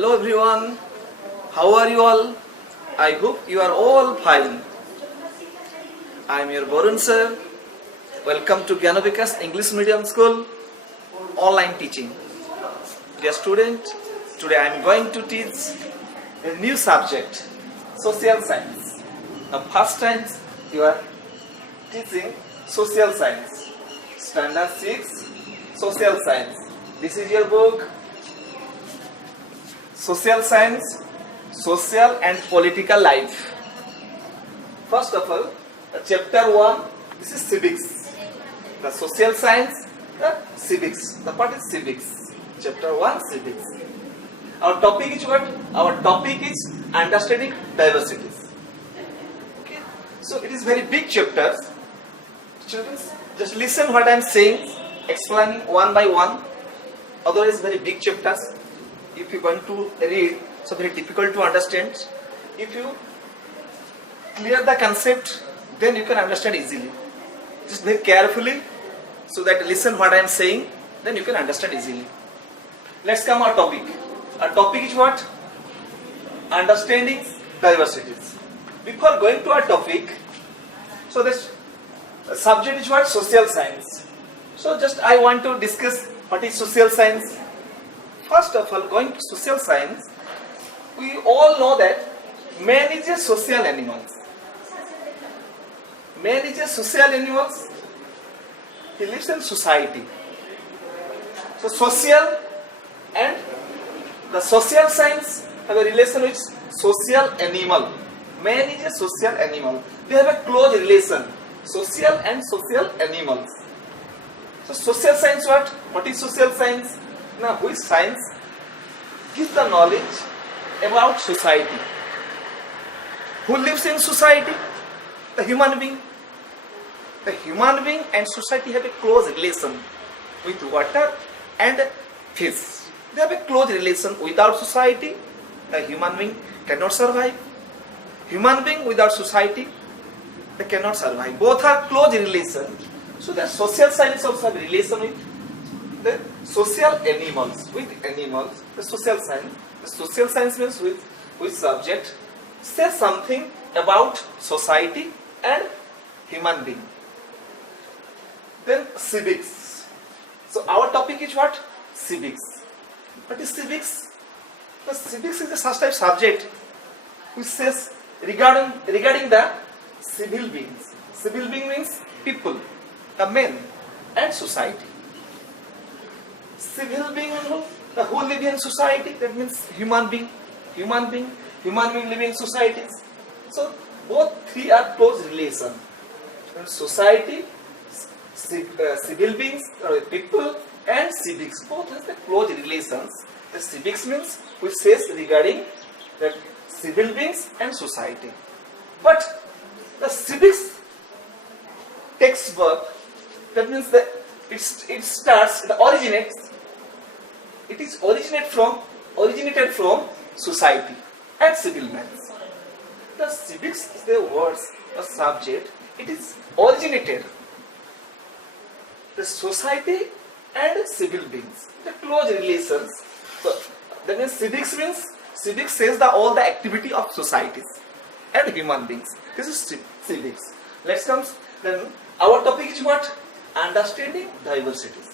Hello everyone, how are you all? I hope you are all fine. I am your Varun sir. Welcome to Gyanavikas English Medium School online teaching. Dear student, today I am going to teach a new subject, social science. Now first time you are teaching social science, standard 6 social science. This is your book, Social Science, Social and Political Life. First of all, chapter 1, this is civics. The social science, the civics. The part is civics. Chapter 1, civics. Our topic is what? Our topic is understanding diversities. Okay. So it is very big chapters. Children, just listen what I am saying, explaining one by one. Otherwise, very big chapters. If you want to read, so very difficult to understand. If you clear the concept, then you can understand easily. Just very carefully, so that listen what I am saying, then you can understand easily. Let's come our topic. Our topic is what? Understanding diversities. Before going to our topic, so this subject is what? Social science. So just I want to discuss what is social science. First of all, going to social science, we all know that man is a social animal. Man is a social animal. He lives in society. So social and the social science have a relation with social animal. Man is a social animal. They have a close relation. Social and social animals. So social science what? What is social science? Now which science gives the knowledge about society? Who lives in society? The human being. The human being and society have a close relation with water and fish. They have a close relation. Without society, the human being cannot survive. Human being without society, they cannot survive. Both are close relation. So the social science also have a relation with the social animals. With animals, the social science. The social science means with which subject says something about society and human being. Then civics. So our topic is what? Civics. What is civics? The civics is a such type subject which says regarding the civil beings. Civil being means people, the men and society. Civil being means the who live in society, that means human being living in societies. So both three are close relation. Society, civil beings, people and civics, both has the close relations. The civics means which says regarding that civil beings and society. But the civics textbook, that means that it starts, it is originated from society and civil men. The civics is the words or subject, it is originated the society and civil beings, the close relations. So that means civics says all the activity of societies and human beings. This is civics. Let's come then. Our topic is what? Understanding diversities.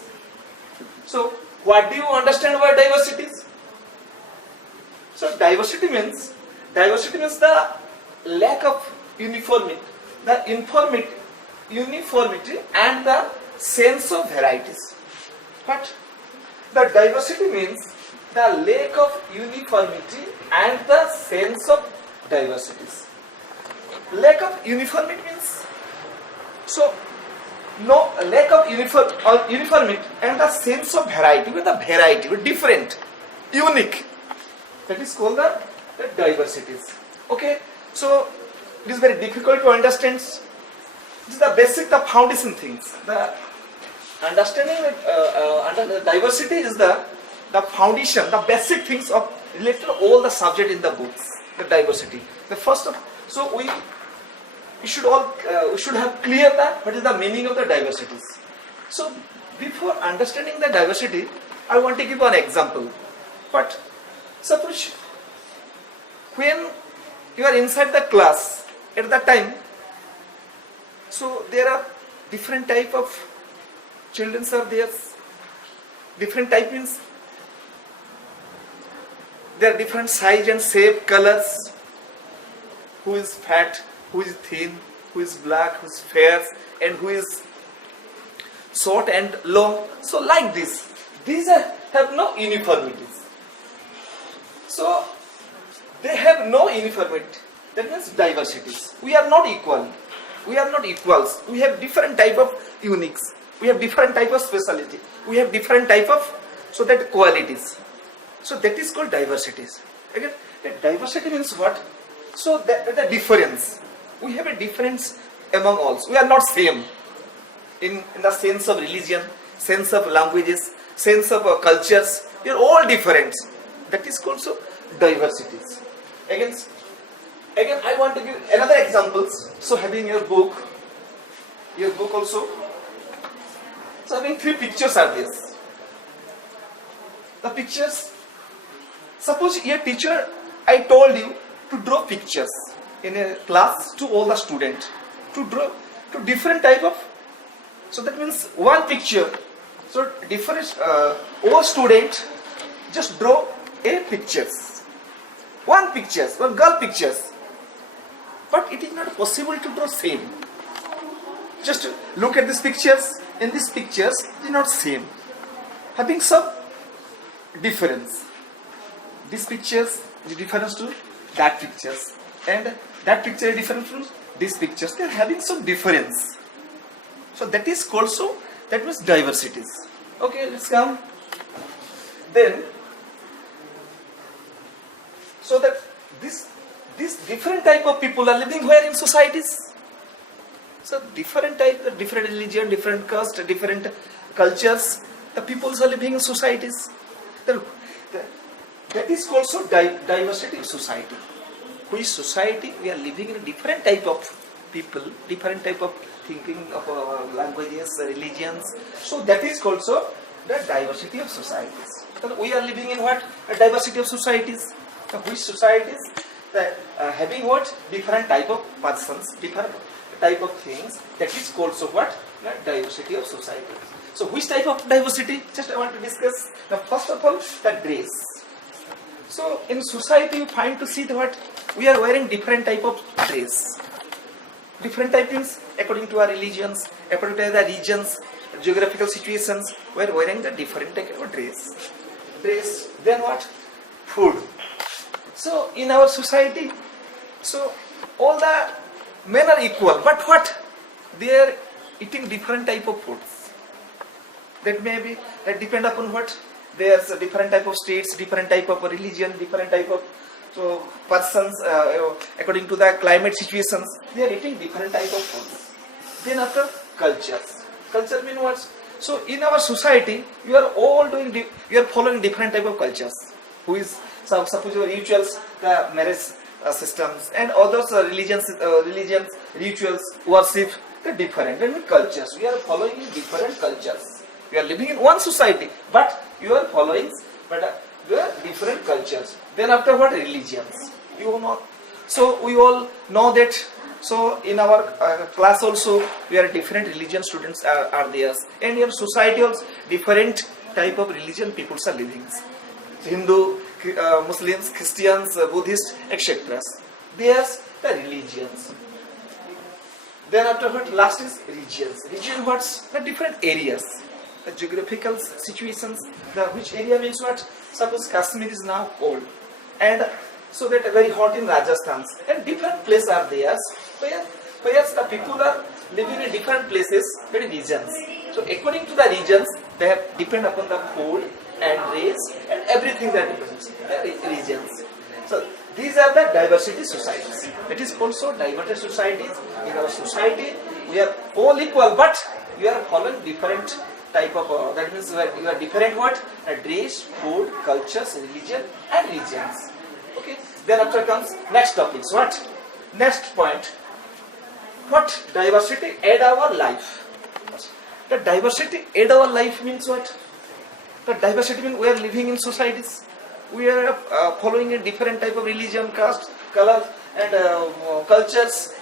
So what do you understand by diversities? So diversity means the lack of uniformity, uniformity and the sense of varieties. But the diversity means the lack of uniformity and the sense of diversities. Lack of uniformity means no lack of uniformity and the sense of variety, with the variety, with different, unique. That is called the diversities. Okay, so it is very difficult to understand. This is the basic, the foundation things. The understanding under the diversity is the foundation, the basic things of related to all the subject in the books. The diversity. The first of we should have clear that what is the meaning of the diversities. So before understanding the diversity, I want to give an example. But Suppose when you are inside the class at that time, so there are different type of children are there. Different type means there are different size and shape, colors. Who is fat, who is thin, who is black, who is fair, and who is short and long. So like this, these have no uniformities. So they have no uniformity. That means diversities. We are not equal. We are not equals. We have different type of uniques. We have different type of speciality. We have different type of qualities. So that is called diversities. Again, diversity means what? So the difference. We have a difference among all. We are not same in the sense of religion, sense of languages, sense of cultures. We are all different. That is called so diversities. Again, I want to give another examples. So having your book also. So having 3 pictures are there. The pictures. Suppose your teacher, I told you to draw pictures in a class to all the students. To draw to different type of. So that means one picture. So different all students just draw a pictures. One girl pictures. But it is not possible to draw same. Just look at these pictures. In these pictures, it is not same. Having some difference. These pictures is different to that pictures. And that picture is different from these pictures. They are having some difference. So that is called so, that means diversities. Okay, let's come. Then, so that this different type of people are living where in societies? So different type, different religion, different caste, different cultures, the peoples are living in societies. That is called so diversity of society. Which society we are living in a different type of people, different type of thinking of languages, religions. So that is called so the diversity of societies. So we are living in what? A diversity of societies. So which societies? Having what? Different type of persons, different type of things. That is called so what? The diversity of society. So which type of diversity? Just I want to discuss. Now first of all, the dress. So in society you find to see what? We are wearing different type of dress. Different type means according to our religions, according to the regions, geographical situations, we are wearing the different type of dress. Then what? Food. So in our society, so all the men are equal, but what? They are eating different type of foods. That may be, that depend upon what? There's a different type of states, different type of religion, different type of persons, according to the climate situations, they are eating different type of foods. Then after cultures. Culture means what? So in our society, you are all you are following different type of cultures. Who is, suppose your rituals, the marriage systems, and others religions, rituals, worship, they are different. And cultures, we are following different cultures. We are living in one society, but you are following different cultures. Then after what? Religions. You know. So we all know that. So in our class also, we are different religion students are there. And in society also, different type of religion people are living. Hindu, Muslims, Christians, Buddhists, etc. There's the religions. Then after what? Last is regions. Region what's? The different areas. The geographical situations, which area means what? Suppose Kashmir is now cold, and so that very hot in Rajasthan, and different places are there where the people are living in different places, very regions. So according to the regions, they have depend upon the food and race and everything that depends the regions. So these are the diversity societies. It is also diversity societies. In our society, we are all equal, but we are following different type of, that means you are different what? Dress, food, cultures, religion and regions. Okay. Then after comes next topics. What? Next point. What diversity add our life? The diversity add our life means what? The diversity means we are living in societies. we are following a different type of religion, caste, color, and cultures,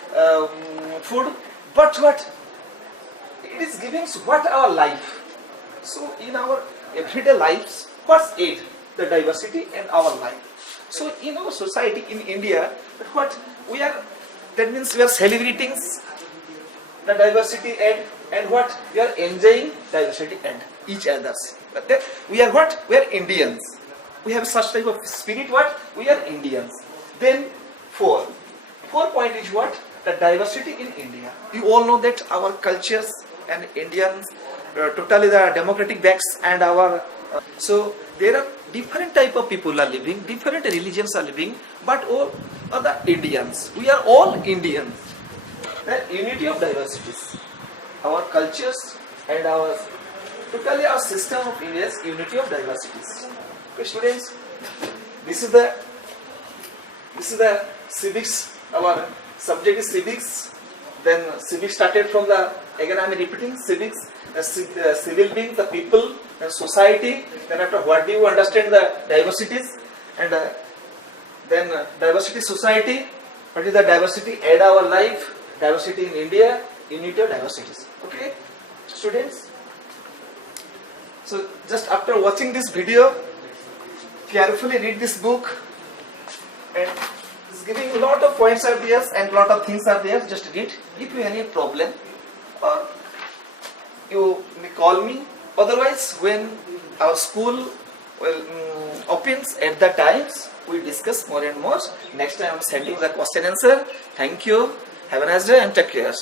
food. But what? It is giving us what our life. So in our everyday lives, what's it? The diversity in our life. So in our society in India, what we are, that means we are celebrating the diversity and what we are enjoying diversity and each others. But then we are what? We are Indians. We have such type of spirit. What? We are Indians. Then four point is what? The diversity in India. You all know that our cultures and Indians totally the democratic backs and our so there are different type of people are living, different religions are living, but all are the Indians. We are all Indians. The unity of diversities. Our cultures and our totally our system of India is unity of diversities. Okay, students, this is the civics. Our subject is civics. Then civics started from the, again I am repeating, civics, the civil being, the people, and society. Then after, what do you understand the diversities? And then diversity society. What is the diversity? Add our life. Diversity in India, unity of diversities. Okay, students. So just after watching this video, carefully read this book, and it's giving a lot of points are there and lot of things are there. Just read. If you have any problem, or you may call me. Otherwise, when our school opens at the times, we discuss more and more. Next time I am sending the question answer. Thank you. Have a nice day and take care.